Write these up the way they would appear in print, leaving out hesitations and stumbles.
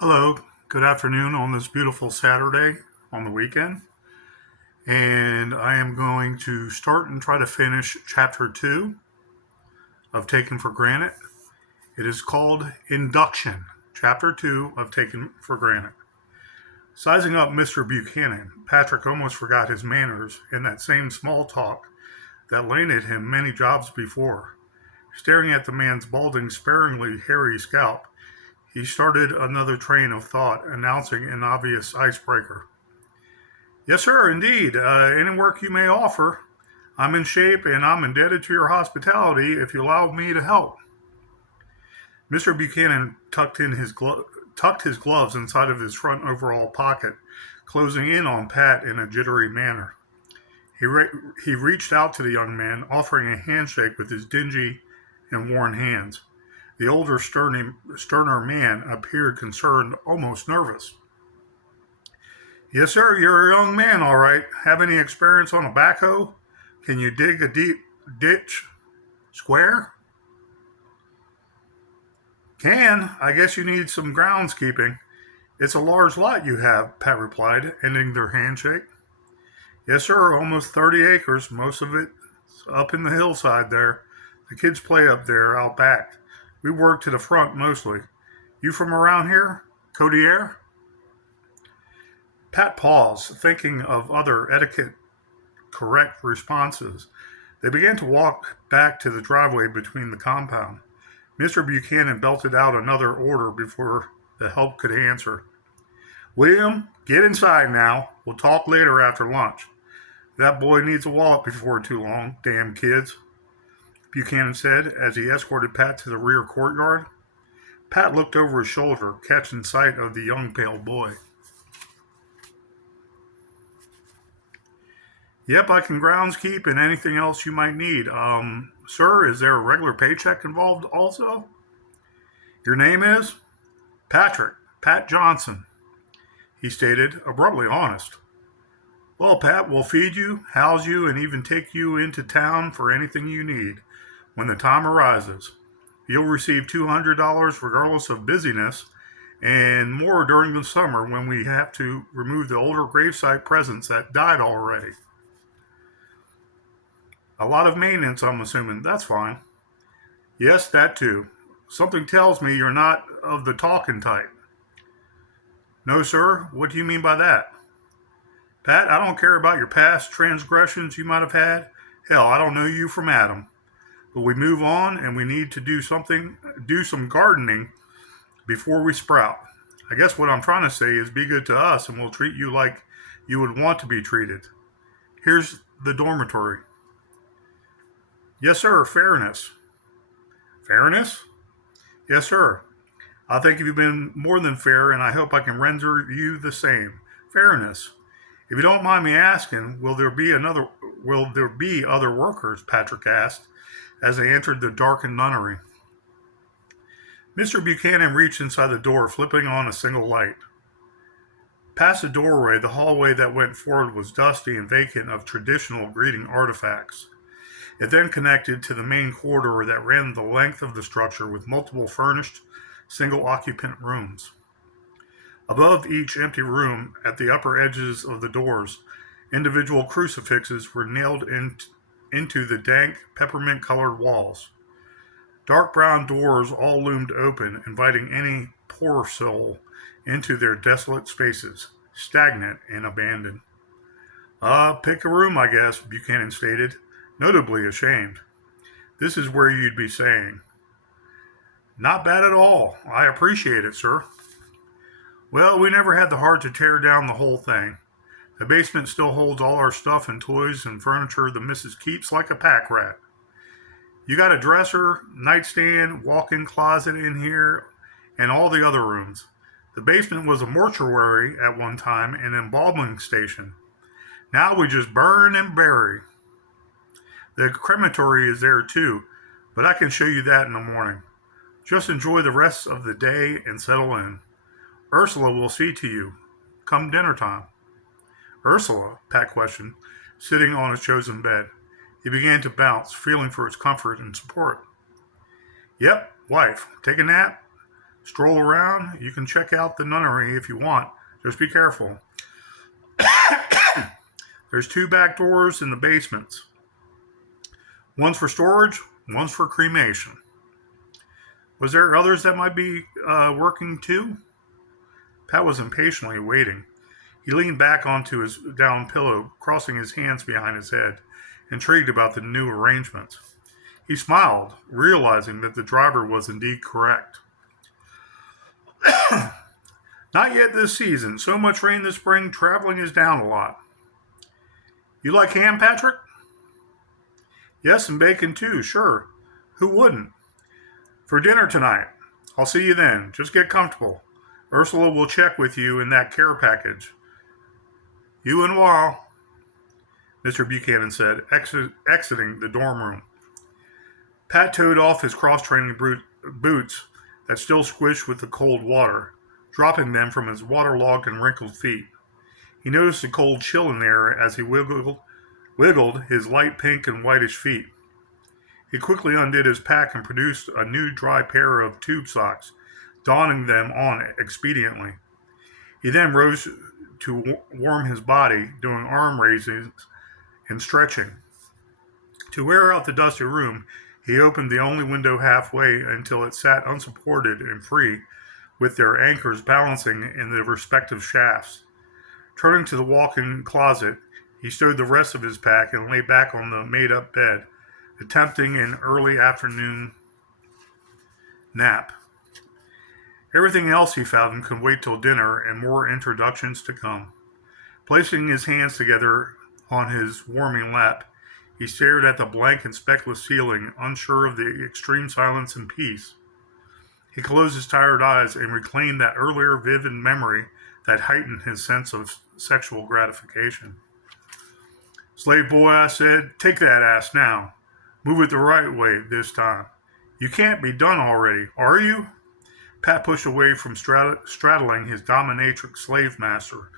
Hello, good afternoon on this beautiful Saturday on the weekend. And I am going to start and try to finish chapter 2 of Taken for Granite. It is called Induction, chapter 2 of Taken for Granite. Sizing up Mr. Buchanan, Patrick almost forgot his manners in that same small talk that landed him many jobs before. Staring at the man's balding, sparingly hairy scalp, he started another train of thought, announcing an obvious icebreaker. Yes, sir, indeed. Any work you may offer. I'm in shape and I'm indebted to your hospitality if you allow me to help. Mr. Buchanan tucked his gloves inside of his front overall pocket, closing in on Pat in a jittery manner. He reached out to the young man, offering a handshake with his dingy and worn hands. The older, sterner man appeared concerned, almost nervous. Yes, sir, you're a young man, all right. Have any experience on a backhoe? Can you dig a deep ditch square? Can. I guess you need some groundskeeping. It's a large lot you have, Pat replied, ending their handshake. Yes, sir, almost 30 acres, most of it up in the hillside there. The kids play up there, out back. We work to the front mostly. You from around here? Codier? Pat paused, thinking of other etiquette-correct responses. They began to walk back to the driveway between the compound. Mr. Buchanan belted out another order before the help could answer. William, get inside now. We'll talk later after lunch. That boy needs a wallet before too long, damn kids, Buchanan said as he escorted Pat to the rear courtyard. Pat looked over his shoulder, catching sight of the young pale boy. Yep, I can groundskeep and anything else you might need. Sir, is there a regular paycheck involved also? Your name is? Patrick, Pat Johnson, he stated, abruptly honest. Well, Pat, we'll feed you, house you, and even take you into town for anything you need when the time arises. You'll receive $200 regardless of busyness, and more during the summer when we have to remove the older gravesite presents that died already. A lot of maintenance, I'm assuming. That's fine. Yes, that too. Something tells me you're not of the talking type. No, sir. What do you mean by that? Pat, I don't care about your past transgressions you might have had. Hell, I don't know you from Adam. But we move on and we need to do some gardening before we sprout. I guess what I'm trying to say is be good to us and we'll treat you like you would want to be treated. Here's the dormitory. Yes, sir, fairness. Fairness? Yes, sir. I think you've been more than fair and I hope I can render you the same. Fairness. If you don't mind me asking, will there be other workers? Patrick asked as they entered the darkened nunnery. Mr. Buchanan reached inside the door, flipping on a single light. Past the doorway, the hallway that went forward was dusty and vacant of traditional greeting artifacts. It then connected to the main corridor that ran the length of the structure with multiple furnished, single-occupant rooms. Above each empty room, at the upper edges of the doors, individual crucifixes were nailed into the dank, peppermint-colored walls. Dark brown doors all loomed open, inviting any poor soul into their desolate spaces, stagnant and abandoned. Pick a room, I guess, Buchanan stated, notably ashamed. This is where you'd be saying, Not bad at all. I appreciate it, sir. Well, we never had the heart to tear down the whole thing. The basement still holds all our stuff and toys and furniture the missus keeps like a pack rat. You got a dresser, nightstand, walk-in closet in here, and all the other rooms. The basement was a mortuary at one time and an embalming station. Now we just burn and bury. The crematory is there too, but I can show you that in the morning. Just enjoy the rest of the day and settle in. Ursula will see to you. Come dinner time. Ursula? Pat questioned, sitting on his chosen bed. He began to bounce, feeling for its comfort and support. Yep, wife. Take a nap? Stroll around. You can check out the nunnery if you want. Just be careful. There's 2 back doors in the basements. One's for storage, one's for cremation. Was there others that might be working too? Pat was impatiently waiting. He leaned back onto his down pillow, crossing his hands behind his head, intrigued about the new arrangements. He smiled, realizing that the driver was indeed correct. Not yet this season. So much rain this spring, traveling is down a lot. You like ham, Patrick? Yes, and bacon too, sure. Who wouldn't? For dinner tonight. I'll see you then. Just get comfortable. Ursula will check with you in that care package. You in a while, Mr. Buchanan said, exiting the dorm room. Pat toed off his cross-training boots that still squished with the cold water, dropping them from his waterlogged and wrinkled feet. He noticed a cold chill in the air as he wiggled his light pink and whitish feet. He quickly undid his pack and produced a new dry pair of tube socks, donning them on expediently. He then rose to warm his body, doing arm raisings and stretching. To air out the dusty room, he opened the only window halfway until it sat unsupported and free, with their anchors balancing in the respective shafts. Turning to the walk-in closet, he stowed the rest of his pack and lay back on the made-up bed, attempting an early afternoon nap. Everything else he found could wait till dinner and more introductions to come. Placing his hands together on his warming lap, he stared at the blank and speckless ceiling, unsure of the extreme silence and peace. He closed his tired eyes and reclaimed that earlier vivid memory that heightened his sense of sexual gratification. Slave boy, I said, take that ass now. Move it the right way this time. You can't be done already, are you? Pat pushed away from straddling his dominatrix slave master,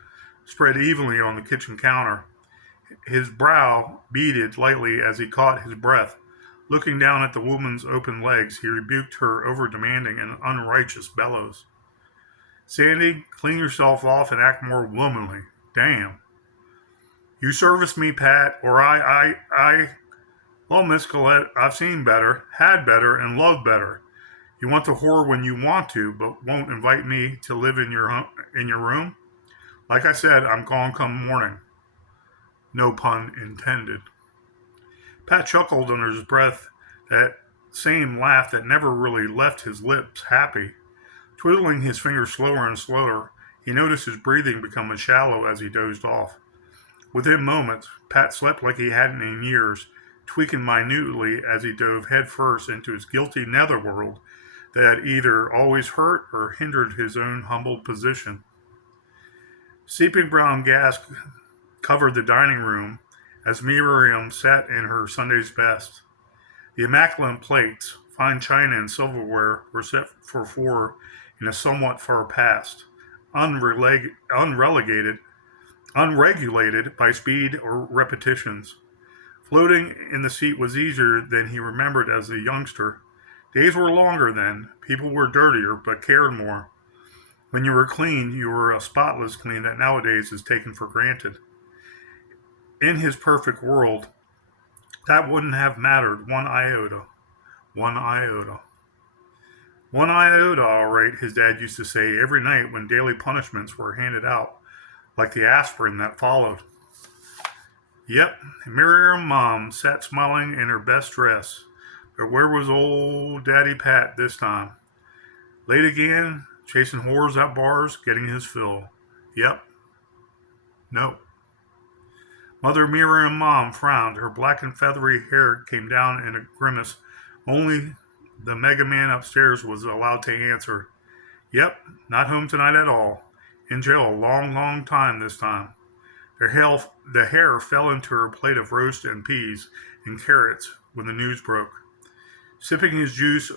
spread evenly on the kitchen counter. His brow beaded lightly as he caught his breath. Looking down at the woman's open legs, he rebuked her over-demanding and unrighteous bellows. Sandy, clean yourself off and act more womanly. Damn. You service me, Pat, or Well, Miss Colette, I've seen better, had better, and loved better. You want to whore when you want to, but won't invite me to live in your room? Like I said, I'm gone come morning. No pun intended. Pat chuckled under his breath, that same laugh that never really left his lips happy. Twiddling his fingers slower and slower, he noticed his breathing become shallow as he dozed off. Within moments, Pat slept like he hadn't in years, tweaking minutely as he dove headfirst into his guilty netherworld that either always hurt or hindered his own humbled position. Seeping brown gas covered the dining room as Miriam sat in her Sunday's best. The immaculate plates, fine china and silverware were set for 4 in a somewhat far past, unregulated by speed or repetitions. Floating in the seat was easier than he remembered as a youngster. Days were longer then, people were dirtier, but cared more. When you were clean, you were a spotless clean that nowadays is taken for granted. In his perfect world, that wouldn't have mattered one iota. One iota. One iota, all right, his dad used to say every night when daily punishments were handed out, like the aspirin that followed. Yep, Miriam Mom sat smiling in her best dress, but where was old Daddy Pat this time? Late again, chasing whores at bars, getting his fill. Yep. No. Mother Miriam Mom frowned. Her black and feathery hair came down in a grimace. Only the mega man upstairs was allowed to answer. Yep, not home tonight at all. In jail a long, long time this time. The hair fell into her plate of roast and peas and carrots when the news broke. Sipping his juice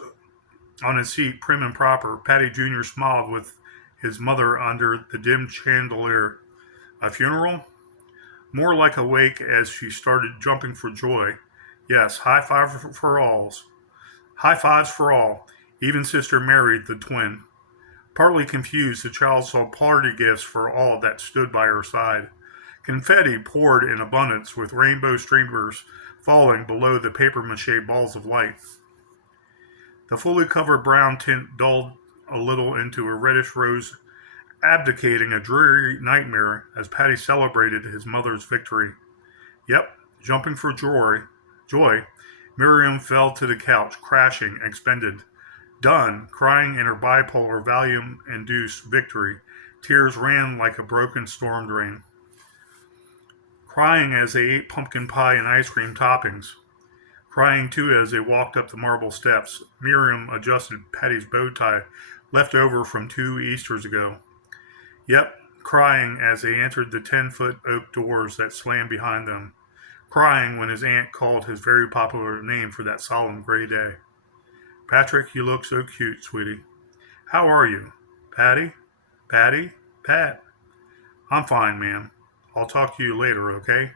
on his seat, prim and proper, Patty Jr. smiled with his mother under the dim chandelier. A funeral? More like a wake as she started jumping for joy. Yes, high five for all. High fives for all. Even Sister Mary, the twin. Partly confused, the child saw party gifts for all that stood by her side. Confetti poured in abundance, with rainbow streamers falling below the papier-mâché balls of light. The fully covered brown tint dulled a little into a reddish rose, abdicating a dreary nightmare as Patty celebrated his mother's victory. Yep, jumping for joy, Miriam fell to the couch, crashing, expended. Done, crying in her bipolar Valium-induced victory. Tears ran like a broken storm drain. Crying as they ate pumpkin pie and ice cream toppings. Crying too as they walked up the marble steps. Miriam adjusted Patty's bow tie, left over from 2 Easters ago. Yep, crying as they entered the 10-foot oak doors that slammed behind them. Crying when his aunt called his very popular name for that solemn gray day. Patrick, you look so cute, sweetie. How are you? Patty? Patty? Pat? I'm fine, ma'am. I'll talk to you later, okay?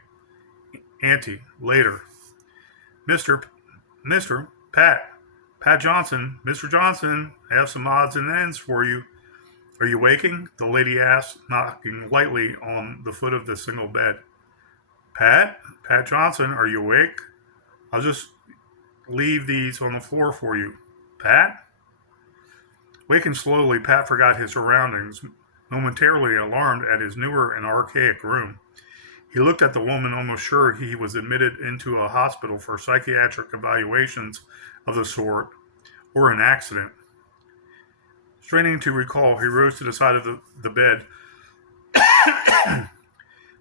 Auntie, later. Mr. Pat. Pat Johnson. Mr. Johnson, I have some odds and ends for you. Are you waking? The lady asked, knocking lightly on the foot of the single bed. Pat Johnson, are you awake? I'll just leave these on the floor for you. Pat? Waking slowly, Pat forgot his surroundings, momentarily alarmed at his newer and archaic room. He looked at the woman, almost sure he was admitted into a hospital for psychiatric evaluations of the sort, or an accident. Straining to recall, he rose to the side of the bed,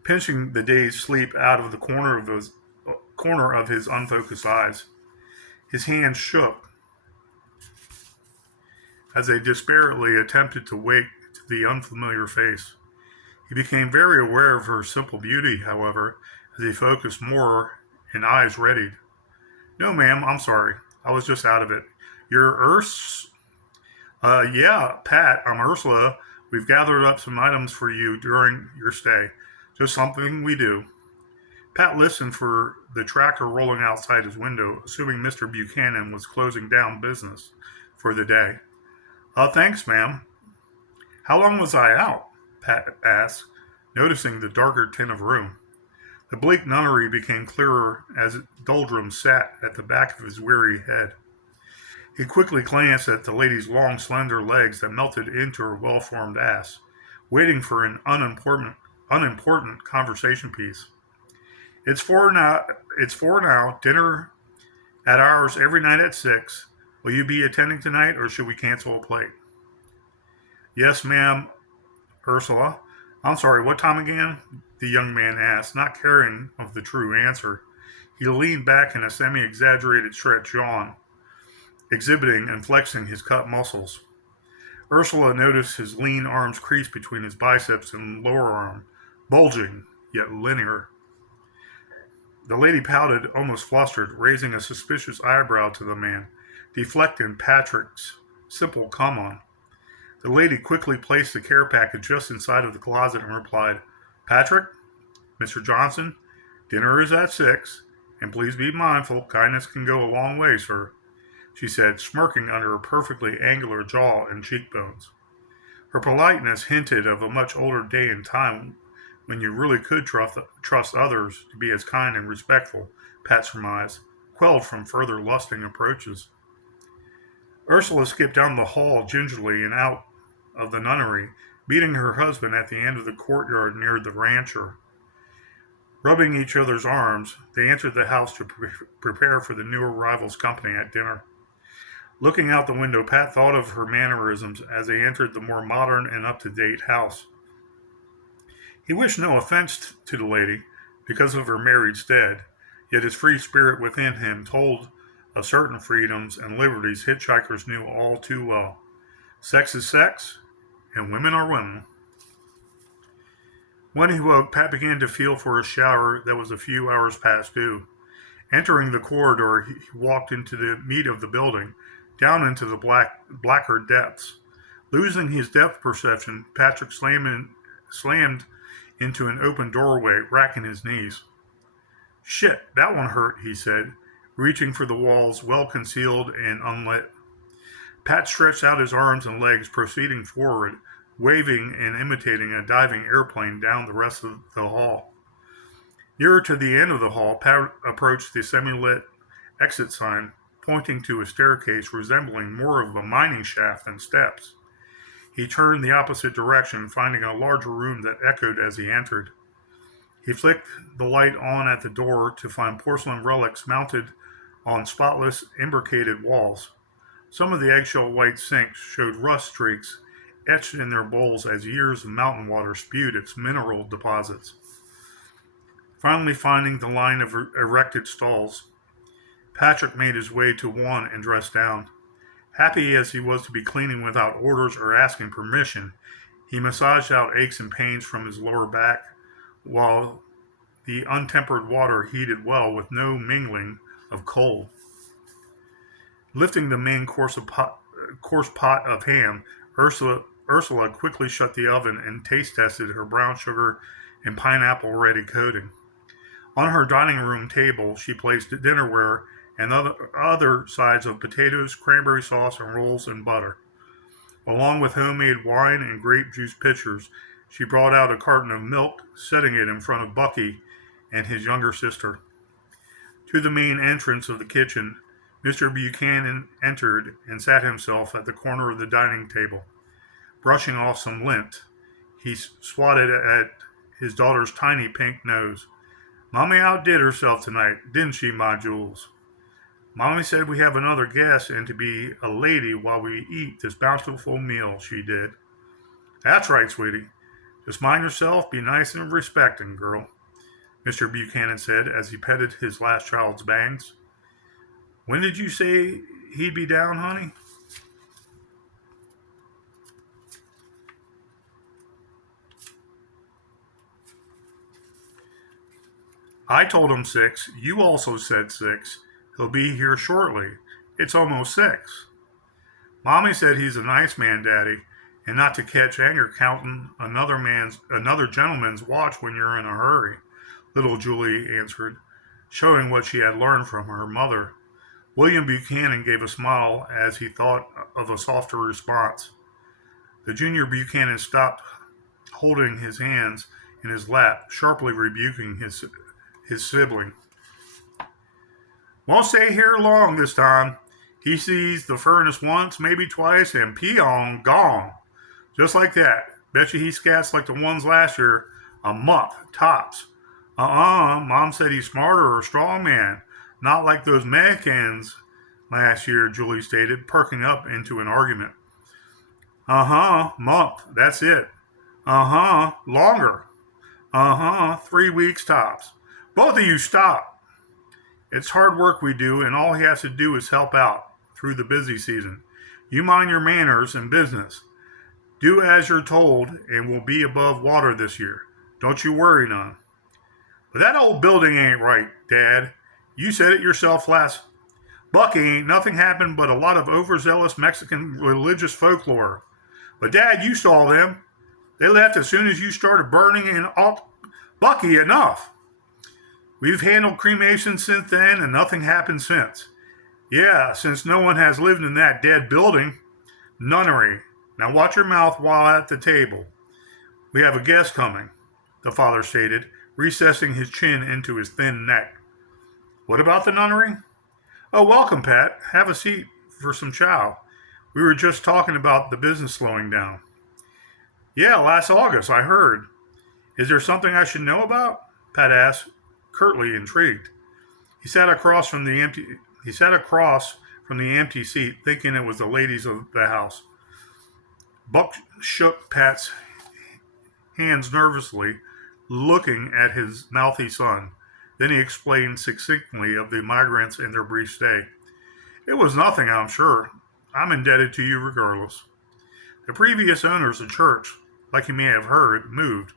pinching the dazed sleep out of the corner of his unfocused eyes. His hands shook as they desperately attempted to wake to the unfamiliar face. He became very aware of her simple beauty, however, as he focused more and eyes readied. No, ma'am, I'm sorry. I was just out of it. You're Urs? Yeah, Pat, I'm Ursula. We've gathered up some items for you during your stay. Just something we do. Pat listened for the tractor rolling outside his window, assuming Mr. Buchanan was closing down business for the day. Thanks, ma'am. How long was I out? Pat asked, noticing the darker tint of room. The bleak nunnery became clearer as doldrums sat at the back of his weary head. He quickly glanced at the lady's long, slender legs that melted into her well-formed ass, waiting for an unimportant conversation piece. It's four now. Dinner at ours every night at 6. Will you be attending tonight, or should we cancel a plate? Yes, ma'am, Ursula. I'm sorry, what time again? The young man asked, not caring of the true answer. He leaned back in a semi-exaggerated stretch yawn, exhibiting and flexing his cut muscles. Ursula noticed his lean arms crease between his biceps and lower arm, bulging, yet linear. The lady pouted, almost flustered, raising a suspicious eyebrow to the man, deflecting Patrick's simple come on. The lady quickly placed the care package just inside of the closet and replied, Patrick, Mr. Johnson, dinner is at 6, and please be mindful, kindness can go a long way, sir, she said, smirking under her perfectly angular jaw and cheekbones. Her politeness hinted of a much older day and time when you really could trust others to be as kind and respectful, Pat surmised, quelled from further lusting approaches. Ursula skipped down the hall gingerly and out of the nunnery, meeting her husband at the end of the courtyard near the rancher. Rubbing each other's arms, they entered the house to prepare for the new arrival's company at dinner. Looking out the window, Pat thought of her mannerisms as they entered the more modern and up-to-date house. He wished no offense to the lady because of her married stead, yet his free spirit within him told of certain freedoms and liberties hitchhikers knew all too well. Sex is sex, and women are women. When he woke, Pat began to feel for a shower that was a few hours past due. Entering the corridor, he walked into the meat of the building, down into the blacker depths. Losing his depth perception, Patrick slammed into an open doorway, racking his knees. Shit, that one hurt, he said, reaching for the walls well concealed and unlit. Pat stretched out his arms and legs, proceeding forward, waving and imitating a diving airplane down the rest of the hall. Nearer to the end of the hall, Pat approached the semi-lit exit sign, pointing to a staircase resembling more of a mining shaft than steps. He turned the opposite direction, finding a larger room that echoed as he entered. He flicked the light on at the door to find porcelain relics mounted on spotless, imbricated walls. Some of the eggshell white sinks showed rust streaks etched in their bowls as years of mountain water spewed its mineral deposits. Finally finding the line of erected stalls, Patrick made his way to one and dressed down. Happy as he was to be cleaning without orders or asking permission, he massaged out aches and pains from his lower back, while the untempered water heated well with no mingling of coal. Lifting the main course pot of ham, Ursula quickly shut the oven and taste tested her brown sugar and pineapple ready coating. On her dining room table, she placed dinnerware and other sides of potatoes, cranberry sauce, and rolls and butter. Along with homemade wine and grape juice pitchers, she brought out a carton of milk, setting it in front of Bucky and his younger sister. To the main entrance of the kitchen, Mr. Buchanan entered and sat himself at the corner of the dining table. Brushing off some lint, he swatted at his daughter's tiny pink nose. "Mommy outdid herself tonight, didn't she, my jewels? Mommy said we have another guest and to be a lady while we eat this bountiful meal, she did." "That's right, sweetie. Just mind yourself, be nice and respecting, girl," Mr. Buchanan said as he petted his last child's bangs. "When did you say he'd be down, honey?" "I told him 6. You also said 6. He'll be here shortly. It's almost 6. Mommy said he's a nice man, Daddy, and not to catch anger counting another gentleman's watch when you're in a hurry," little Julie answered, showing what she had learned from her mother. William Buchanan gave a smile as he thought of a softer response. The junior Buchanan stopped holding his hands in his lap, sharply rebuking his sibling. "Won't stay here long this time. He sees the furnace once, maybe twice, and peon gone. Just like that. Betcha he scats like the ones last year, a month, tops. Mom said he's smarter or strong man, not like those Mexicans last year," Julie stated, perking up into an argument. Month, that's it. Longer. 3 weeks tops. Both of you stop. It's hard work we do, and all he has to do is help out through the busy season. You mind your manners and business. Do as you're told, and we'll be above water this year. Don't you worry none." "But that old building ain't right, Dad. You said it yourself last. Bucky, ain't nothing happened but a lot of overzealous Mexican religious folklore. But Dad, you saw them. They left as soon as you started burning and all. Bucky, enough. We've handled cremation since then, and nothing happened since. Yeah, since no one has lived in that dead building. Nunnery. Now watch your mouth while at the table. We have a guest coming," the father stated, recessing his chin into his thin neck. "What about the nunnery?" "Oh, welcome, Pat. Have a seat for some chow. We were just talking about the business slowing down." "Yeah, last August, I heard. Is there something I should know about?" Pat asked, curtly intrigued. He sat across from the empty seat, thinking it was the ladies of the house. Buck shook Pat's hands nervously, looking at his mouthy son. Then he explained succinctly of the migrants and their brief stay. "It was nothing, I'm sure. I'm indebted to you regardless. The previous owners of church, like you may have heard, moved.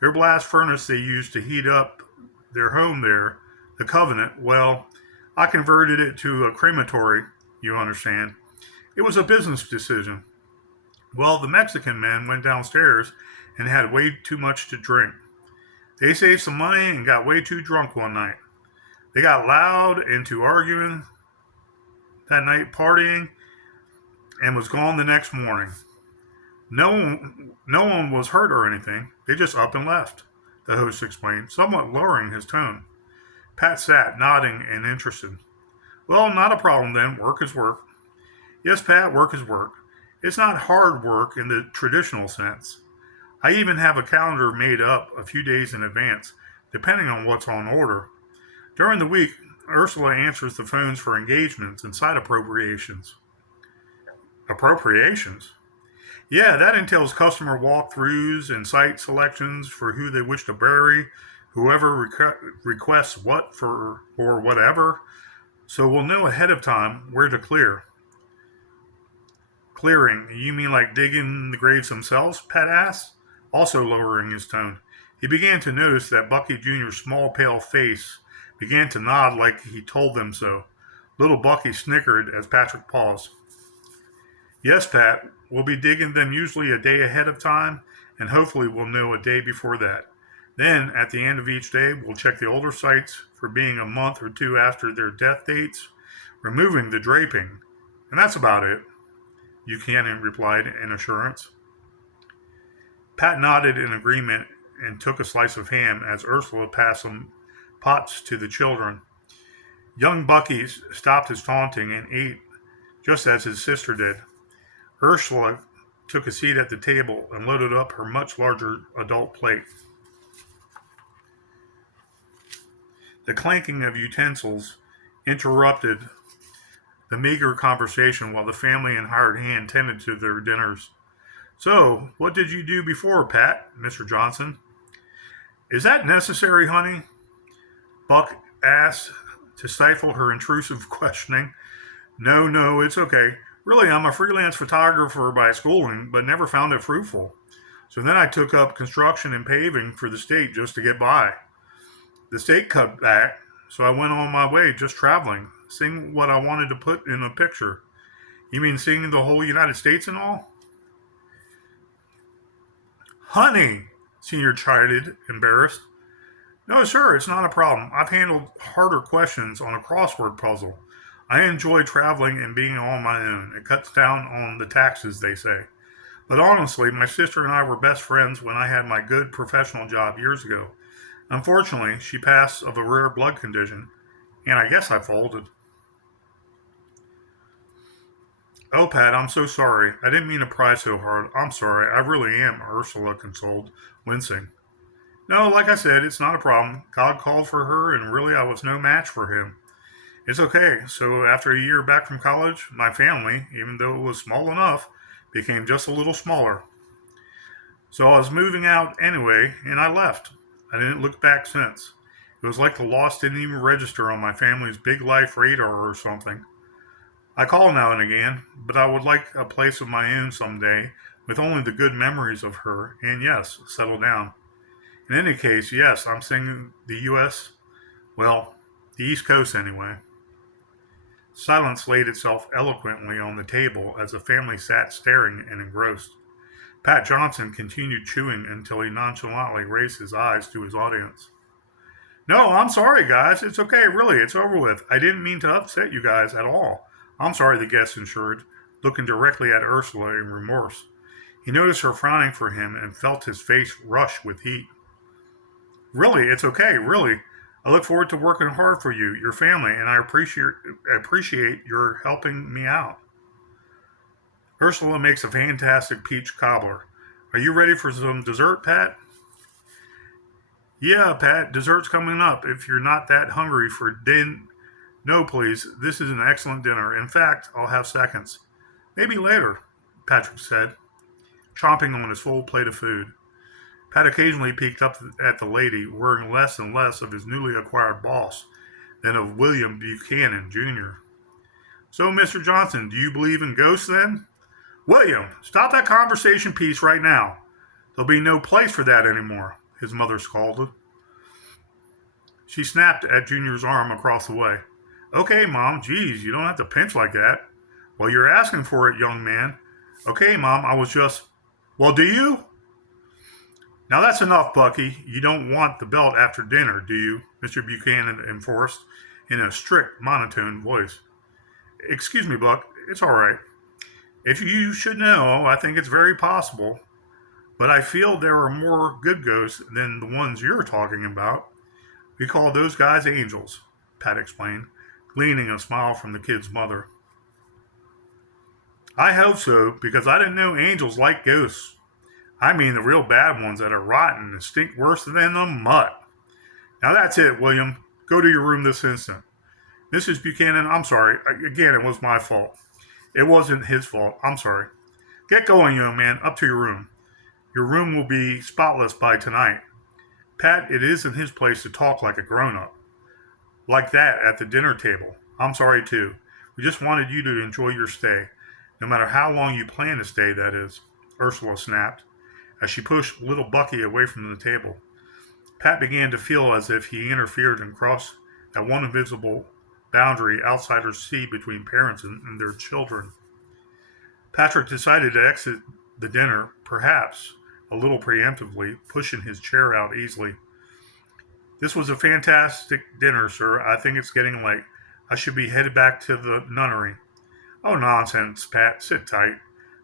Their blast furnace they used to heat up their home there, the Covenant, well, I converted it to a crematory, you understand. It was a business decision. Well, the Mexican men went downstairs and had way too much to drink. They saved some money and got way too drunk one night. They got loud into arguing that night, partying. and was gone the next morning. No one was hurt or anything. They just up and left, the host explained, somewhat lowering his tone. Pat sat, nodding and interested. Well, not a problem then. Work is work. Yes, Pat, work is work. It's not hard work in the traditional sense. I even have a calendar made up a few days in advance, depending on what's on order. During the week, Ursula answers the phones for engagements and site appropriations. Appropriations? Yeah, that entails customer walkthroughs and site selections for who they wish to bury, whoever requests what for or whatever. So we'll know ahead of time where to clear. Clearing, you mean like digging the graves themselves? Pat asked, also lowering his tone. He began to notice that Bucky Jr.'s small pale face began to nod like he told them so. Little Bucky snickered as Patrick paused. Yes, Pat, we'll be digging them usually a day ahead of time, and hopefully we'll know a day before that. Then, at the end of each day, we'll check the older sites for being a month or two after their death dates, removing the draping. And that's about it, Buchanan replied in assurance. Pat nodded in agreement and took a slice of ham as Ursula passed some pots to the children. Young Bucky stopped his taunting and ate just as his sister did. Ursula took a seat at the table and loaded up her much larger adult plate. The clanking of utensils interrupted the meager conversation while the family and hired hand tended to their dinners. So, what did you do before, Pat? Mr. Johnson. Is that necessary, honey? Buck asked to stifle her intrusive questioning. No, it's okay. Really, I'm a freelance photographer by schooling, but never found it fruitful. So then I took up construction and paving for the state just to get by. The state cut back, so I went on my way just traveling, seeing what I wanted to put in a picture. You mean seeing the whole United States and all? Honey, Senior chided, embarrassed. No, sir, it's not a problem. I've handled harder questions on a crossword puzzle. I enjoy traveling and being on my own. It cuts down on the taxes, they say. But honestly, my sister and I were best friends when I had my good professional job years ago. Unfortunately, she passed of a rare blood condition, and I guess I folded. Oh, Pat, I'm so sorry. I didn't mean to pry so hard. I'm sorry. I really am, Ursula consoled, wincing. No, like I said, it's not a problem. God called for her, and really I was no match for him. It's okay. So after a year back from college, my family, even though it was small enough, became just a little smaller. So I was moving out anyway, and I left. I didn't look back since. It was like the loss didn't even register on my family's big life radar or something. I call now and again, but I would like a place of my own someday with only the good memories of her, and yes, settle down. In any case, yes, I'm seeing the U.S., well, the East Coast anyway. Silence laid itself eloquently on the table as the family sat staring and engrossed. Pat Johnson continued chewing until he nonchalantly raised his eyes to his audience. No, I'm sorry, guys. It's okay, really. It's over with. I didn't mean to upset you guys at all. I'm sorry, the guest assured, looking directly at Ursula in remorse. He noticed her frowning for him and felt his face rush with heat. Really, it's okay, really. I look forward to working hard for you, your family, and I appreciate your helping me out. Ursula makes a fantastic peach cobbler. Are you ready for some dessert, Pat? Yeah, Pat, dessert's coming up if you're not that hungry for No, please, this is an excellent dinner. In fact, I'll have seconds. Maybe later, Patrick said, chomping on his full plate of food. Pat occasionally peeked up at the lady, worrying less and less of his newly acquired boss than of William Buchanan, Jr. So, Mr. Johnson, do you believe in ghosts then? William, stop that conversation piece right now. There'll be no place for that anymore, his mother scolded. She snapped at Junior's arm across the way. Okay, Mom, geez, you don't have to pinch like that. Well, you're asking for it, young man. Okay, Mom, I was just... Well, do you? Now that's enough, Bucky. You don't want the belt after dinner, do you? Mr. Buchanan enforced in a strict, monotone voice. Excuse me, Buck. It's all right. If you should know, I think it's very possible, but I feel there are more good ghosts than the ones you're talking about. We call those guys angels, Pat explained, gleaning a smile from the kid's mother. I hope so, because I didn't know angels like ghosts. I mean the real bad ones that are rotten and stink worse than the mutt. Now that's it, William. Go to your room this instant. Mrs. Buchanan, I'm sorry. Again, it was my fault. It wasn't his fault. I'm sorry. Get going, young man. Up to your room. Your room will be spotless by tonight. Pat, it isn't his place to talk like a grown-up. Like that at the dinner table. I'm sorry, too. We just wanted you to enjoy your stay. No matter how long you plan to stay, that is, Ursula snapped, as she pushed little Bucky away from the table. Pat began to feel as if he interfered and crossed that one invisible boundary outsiders see between parents and their children. Patrick decided to exit the dinner, perhaps a little preemptively, pushing his chair out easily. This was a fantastic dinner, sir. I think it's getting late. I should be headed back to the nunnery. Oh, nonsense, Pat. Sit tight.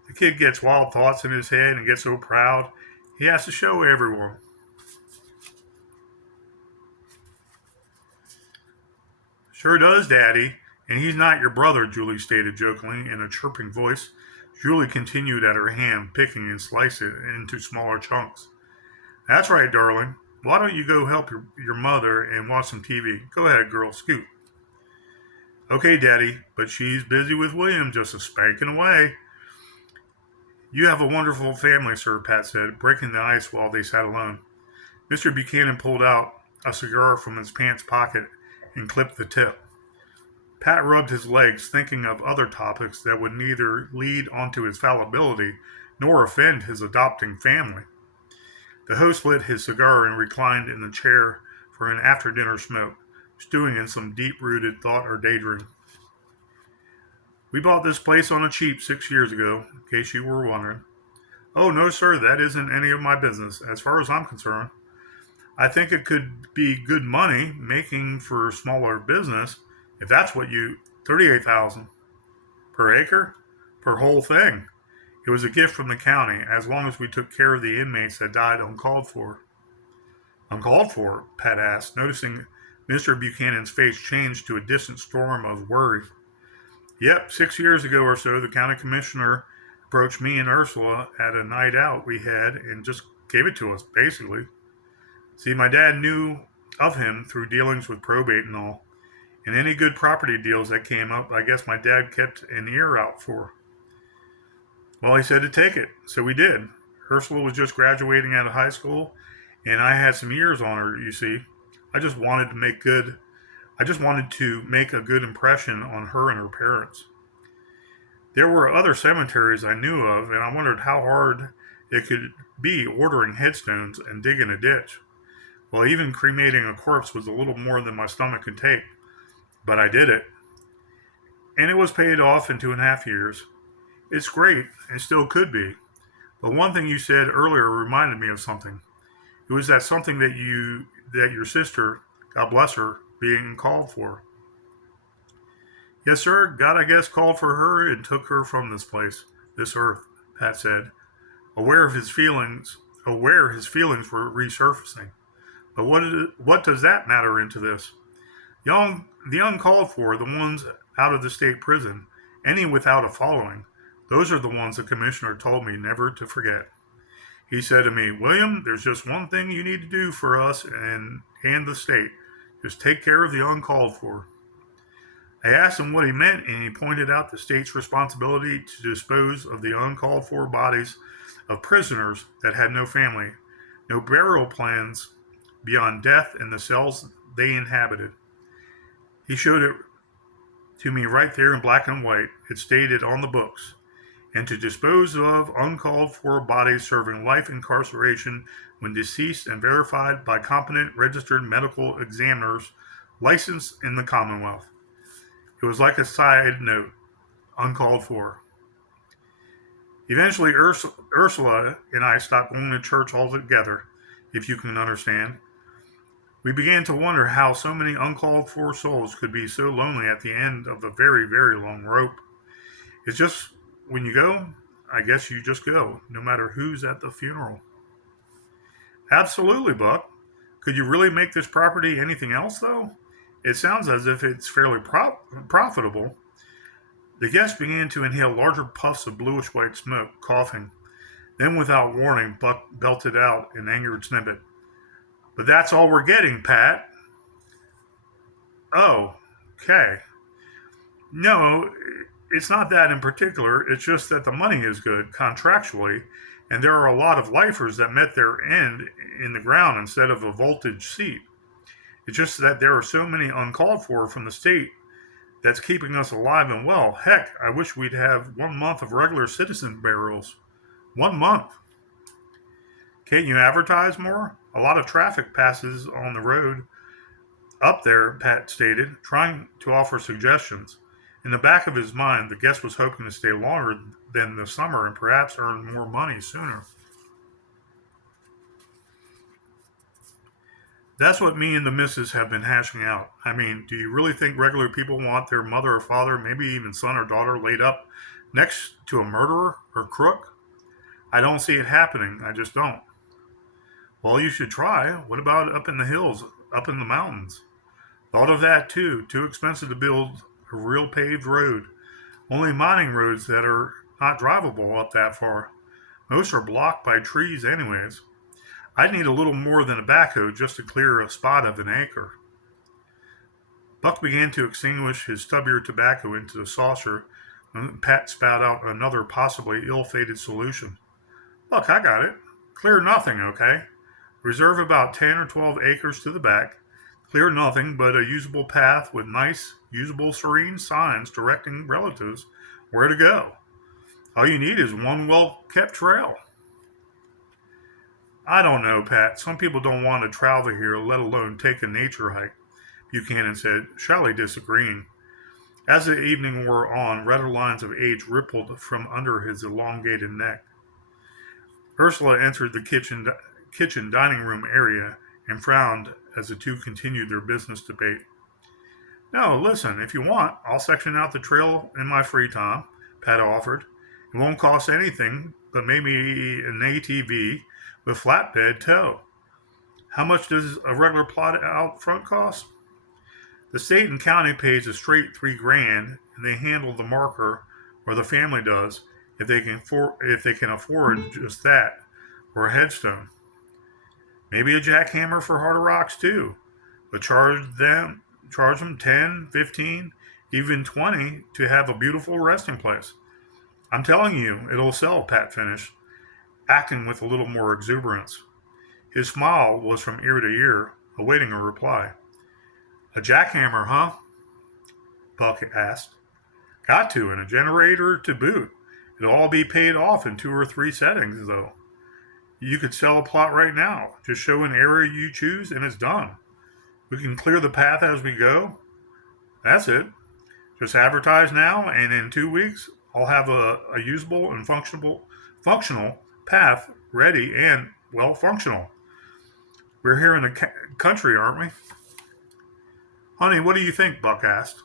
The kid gets wild thoughts in his head and gets so proud he has to show everyone. Sure does, Daddy. And he's not your brother, Julie stated jokingly in a chirping voice. Julie continued at her ham, picking and slicing it into smaller chunks. That's right, darling. Why don't you go help your mother and watch some TV? Go ahead, girl. Scoot. Okay, Daddy, but she's busy with William, just a spanking away. You have a wonderful family, sir, Pat said, breaking the ice while they sat alone. Mr. Buchanan pulled out a cigar from his pants pocket and clipped the tip. Pat rubbed his legs, thinking of other topics that would neither lead onto his fallibility nor offend his adopting family. The host lit his cigar and reclined in the chair for an after-dinner smoke, stewing in some deep-rooted thought or daydream. We bought this place on a cheap 6 years ago, in case you were wondering. Oh, no, sir, that isn't any of my business, as far as I'm concerned. I think it could be good money making for smaller business, if that's what you... $38,000 per acre? Per whole thing. It was a gift from the county, as long as we took care of the inmates that died uncalled for. Uncalled for? Pat asked, noticing Mr. Buchanan's face changed to a distant storm of worry. Yep, 6 years ago or so, the county commissioner approached me and Ursula at a night out we had and just gave it to us, basically. See, my dad knew of him through dealings with probate and all. And any good property deals that came up, I guess my dad kept an ear out for. Well, he said to take it, so we did. Ursula was just graduating out of high school, and I had some years on her, you see. I just wanted to make a good impression on her and her parents. There were other cemeteries I knew of, and I wondered how hard it could be ordering headstones and digging a ditch. Well, even cremating a corpse was a little more than my stomach could take. But I did it. And it was paid off in 2.5 years. It's great, and still could be. But one thing you said earlier reminded me of something. It was that something that your sister, God bless her, being called for. Yes, sir, God, I guess, called for her and took her from this place, this earth, Pat said, aware his feelings were resurfacing. But what does that matter into this? The uncalled for, the ones out of the state prison, any without a following, those are the ones the commissioner told me never to forget. He said to me, William, there's just one thing you need to do for us and the state. Just take care of the uncalled for. I asked him what he meant, and he pointed out the state's responsibility to dispose of the uncalled for bodies of prisoners that had no family, no burial plans beyond death in the cells they inhabited. He showed it to me right there in black and white. It stated on the books, and to dispose of uncalled for bodies serving life incarceration when deceased and verified by competent registered medical examiners licensed in the Commonwealth. It was like a side note, uncalled for. Eventually, Ursula and I stopped going to church altogether, if you can understand. We began to wonder how so many uncalled for souls could be so lonely at the end of a very, very long rope. It just when you go, I guess you just go, no matter who's at the funeral. Absolutely, Buck. Could you really make this property anything else, though? It sounds as if it's fairly profitable. The guest began to inhale larger puffs of bluish white smoke, coughing. Then, without warning, Buck belted out an angered snippet. But that's all we're getting, Pat. Oh, okay. No, it's not that in particular. It's just that the money is good contractually, and there are a lot of lifers that met their end in the ground instead of a voltage seat. It's just that there are so many uncalled for from the state that's keeping us alive and well. Heck, I wish we'd have 1 month of regular citizen burials. 1 month. Can't you advertise more? A lot of traffic passes on the road up there, Pat stated, trying to offer suggestions. In the back of his mind, the guest was hoping to stay longer than the summer and perhaps earn more money sooner. That's what me and the missus have been hashing out. I mean, do you really think regular people want their mother or father, maybe even son or daughter, laid up next to a murderer or crook? I don't see it happening. I just don't. Well, you should try. What about up in the hills, up in the mountains? Thought of that too. Too expensive to build a real paved road. Only mining roads that are not drivable up that far. Most are blocked by trees anyways. I'd need a little more than a backhoe just to clear a spot of an acre. Buck began to extinguish his stubbier tobacco into the saucer when Pat spat out another possibly ill-fated solution. Look, I got it. Clear nothing, okay? Reserve about 10 or 12 acres to the back. Clear nothing but a usable path with nice, usable, serene signs directing relatives where to go. All you need is one well-kept trail. I don't know, Pat. Some people don't want to travel here, let alone take a nature hike, Buchanan said, shyly disagreeing. As the evening wore on, redder lines of age rippled from under his elongated neck. Ursula entered the kitchen dining room area and frowned as the two continued their business debate. No, listen, if you want, I'll section out the trail in my free time, Pat offered. It won't cost anything but maybe an ATV with flatbed tow. How much does a regular plot out front cost? The state and county pays a straight $3,000, and they handle the marker, or the family does, if they can afford just that, or a headstone. Maybe a jackhammer for harder rocks too, but charge them 10, 15, even 20 to have a beautiful resting place. I'm telling you, it'll sell, Pat finished, acting with a little more exuberance. His smile was from ear to ear, awaiting a reply. A jackhammer, huh? Buck asked. Got to, and a generator to boot. It'll all be paid off in 2 or 3 settings, though. You could sell a plot right now. Just show an area you choose, and it's done. We can clear the path as we go. That's it. Just advertise now, and in 2 weeks, I'll have a usable and functional path ready and, well, functional. We're here in the country, aren't we? Honey, what do you think? Buck asked.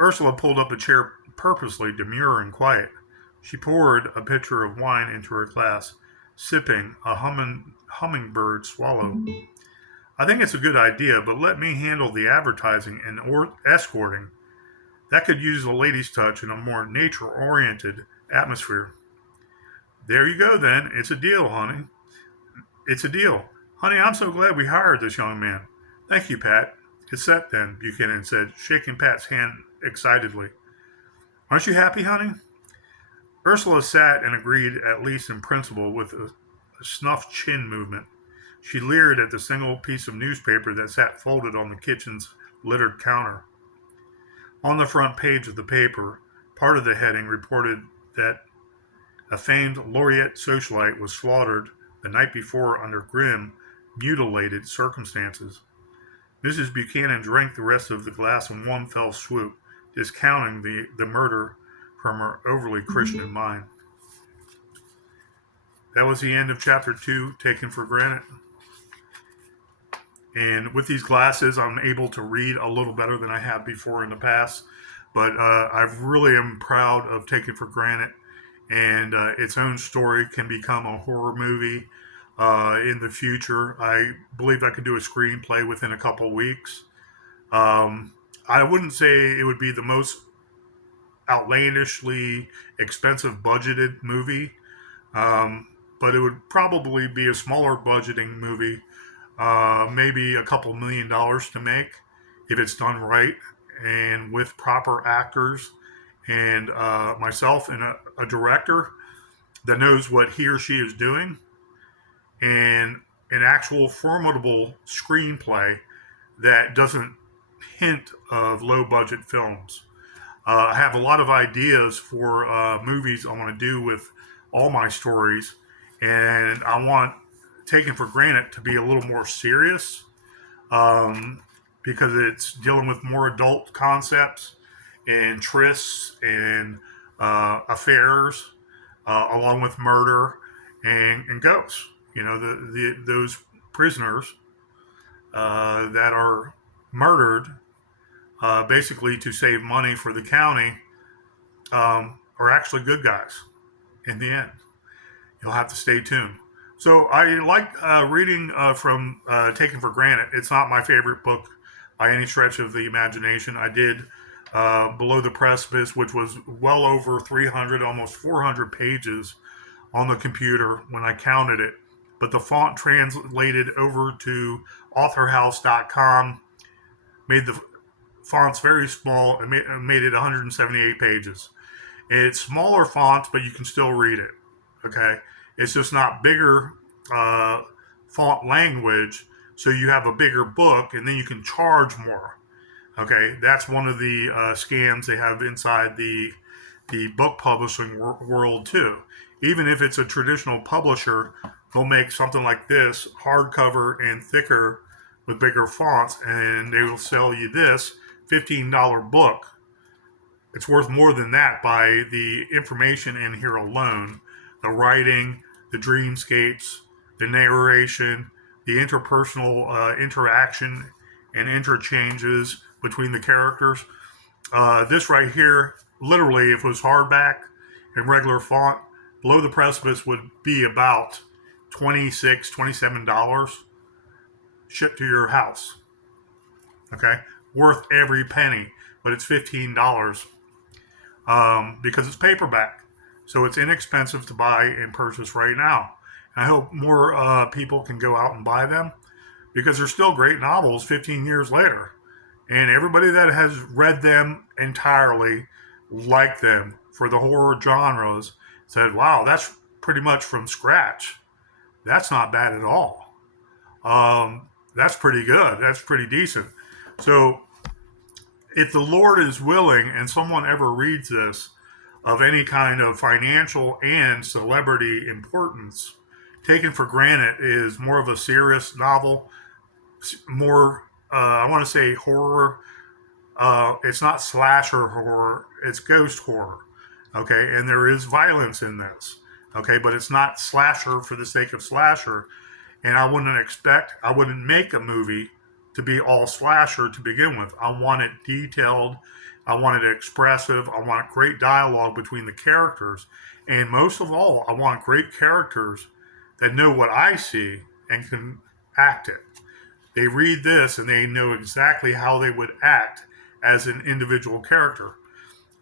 Ursula pulled up a chair purposely demure and quiet. She poured a pitcher of wine into her glass, sipping a hummingbird swallow. I think it's a good idea, but let me handle the advertising and escorting. That could use a lady's touch in a more nature-oriented atmosphere. There you go, then. It's a deal, honey. It's a deal. Honey, I'm so glad we hired this young man. Thank you, Pat. It's set, then, Buchanan said, shaking Pat's hand excitedly. Aren't you happy, honey? Ursula sat and agreed, at least in principle, with a snuffed chin movement. She leered at the single piece of newspaper that sat folded on the kitchen's littered counter. On the front page of the paper, part of the heading reported that a famed Lauriette socialite was slaughtered the night before under grim, mutilated circumstances. Mrs. Buchanan drank the rest of the glass in one fell swoop, discounting the murder from her overly Christian mind. That was the end of chapter 2, Taken for Granite. And with these glasses, I'm able to read a little better than I have before in the past. But I really am proud of Taken for Granite. and its own story can become a horror movie in the future. I believe I could do a screenplay within a couple weeks. I wouldn't say it would be the most outlandishly expensive budgeted movie, um, but it would probably be a smaller budgeting movie, maybe a couple $1 million to make if it's done right and with proper actors and myself and a director that knows what he or she is doing and an actual formidable screenplay that doesn't hint of low budget films. I have a lot of ideas for movies I want to do with all my stories, and I want Taken for Granted to be a little more serious um, because it's dealing with more adult concepts and trysts and affairs, along with murder and ghosts. You know, those prisoners that are murdered basically to save money for the county are actually good guys in the end. You'll have to stay tuned. So I like reading from Taken for Granted. It's not my favorite book by any stretch of the imagination. I did Below the Precipice, which was well over 300, almost 400 pages on the computer when I counted it. But the font translated over to authorhouse.com made the fonts very small and made it 178 pages. It's smaller fonts, but you can still read it. Okay, it's just not bigger font language, so you have a bigger book, and then you can charge more. Okay, that's one of the scams they have inside the book publishing world too. Even if it's a traditional publisher, they'll make something like this hardcover and thicker with bigger fonts, and they will sell you this $15 book. It's worth more than that by the information in here alone. The writing, the dreamscapes, the narration, the interpersonal interaction and interchanges between the characters. This right here, literally, if it was hardback and regular font, Below the Precipice would be about $26, $27 shipped to your house. Okay, worth every penny, but it's $15 because it's paperback. So it's inexpensive to buy and purchase right now. And I hope more people can go out and buy them because they're still great novels 15 years later. And everybody that has read them entirely liked them for the horror genres said, wow, that's pretty much from scratch. That's not bad at all. That's pretty good. That's pretty decent. So if the Lord is willing and someone ever reads this of any kind of financial and celebrity importance, Taken for Granted is more of a serious novel, more, I want to say horror. It's not slasher horror, it's ghost horror. Okay, and there is violence in this. Okay, but it's not slasher for the sake of slasher. And I wouldn't make a movie to be all slasher to begin with. I want it detailed. I want it expressive. I want great dialogue between the characters. And most of all, I want great characters that know what I see and can act it. They read this and they know exactly how they would act as an individual character.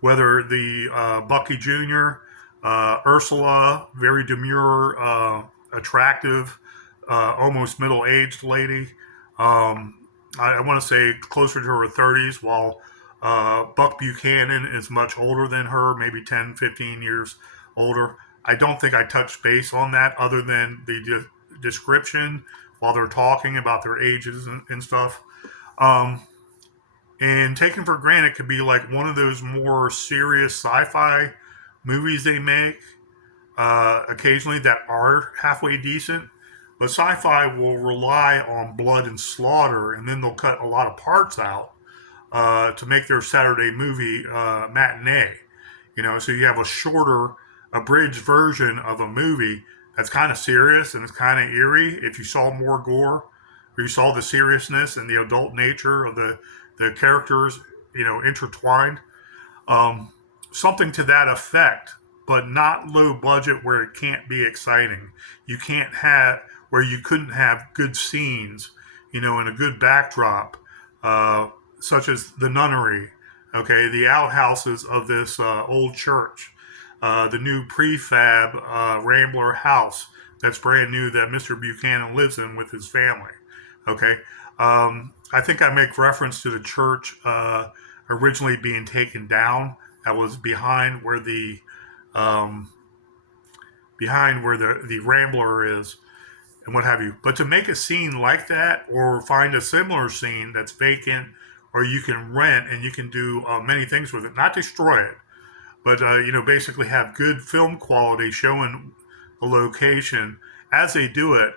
Whether the Bucky Jr., Ursula, very demure, attractive, almost middle-aged lady. I want to say closer to her 30s, while Buck Buchanan is much older than her, maybe 10, 15 years older. I don't think I touched base on that other than the description while they're talking about their ages and stuff. And Taken for Granted could be like one of those more serious sci-fi movies they make occasionally that are halfway decent. But sci-fi will rely on blood and slaughter, and then they'll cut a lot of parts out to make their Saturday movie matinee. You know, so you have a shorter, abridged version of a movie that's kind of serious and it's kind of eerie. If you saw more gore, or you saw the seriousness and the adult nature of the characters, you know, intertwined, something to that effect but not low budget where it can't be exciting. You can't have where you couldn't have good scenes, and a good backdrop, uh, such as the nunnery, okay, the outhouses of this old church, the new prefab Rambler house that's brand new that Mr. Buchanan lives in with his family. Okay, I think I make reference to the church originally being taken down. That was um, behind where the Rambler is, and what have you. But to make a scene like that, or find a similar scene that's vacant, or you can rent and you can do many things with it, not destroy it, but basically have good film quality showing the location as they do it,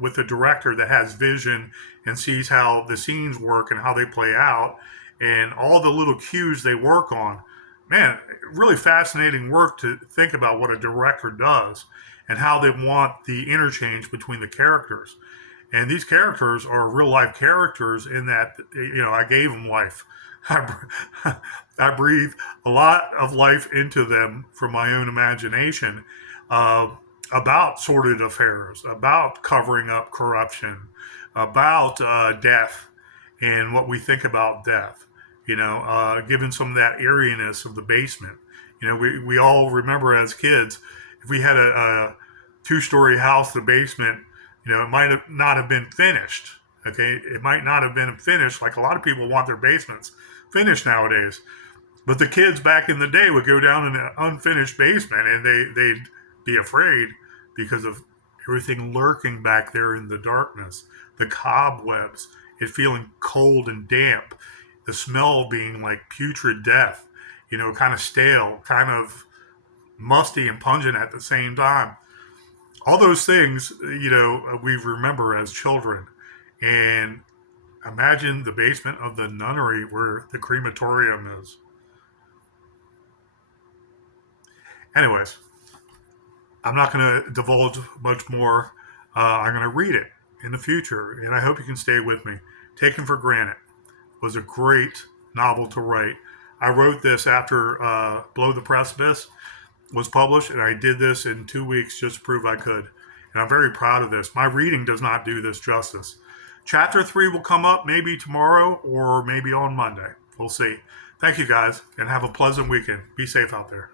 with a director that has vision and sees how the scenes work and how they play out and all the little cues they work on. Man, really fascinating work to think about what a director does and how they want the interchange between the characters. And these characters are real life characters in that, I gave them life. I breathe a lot of life into them from my own imagination, about sordid affairs, about covering up corruption, about death and what we think about death. Given some of that eeriness of the basement. We all remember as kids, if we had a two-story house, the basement, it might have not have been finished. Okay, it might not have been finished like a lot of people want their basements finished nowadays. But the kids back in the day would go down in an unfinished basement and they'd be afraid because of everything lurking back there in the darkness, the cobwebs, it feeling cold and damp, the smell being like putrid death, kind of stale, kind of musty and pungent at the same time. All those things, we remember as children. And imagine the basement of the nunnery where the crematorium is. Anyways, I'm not going to divulge much more. I'm going to read it in the future, and I hope you can stay with me. Taken for Granite was a great novel to write. I wrote this after Below the Precipice was published, and I did this in 2 weeks just to prove I could. And I'm very proud of this. My reading does not do this justice. Chapter 3 will come up maybe tomorrow or maybe on Monday. We'll see. Thank you guys, and have a pleasant weekend. Be safe out there.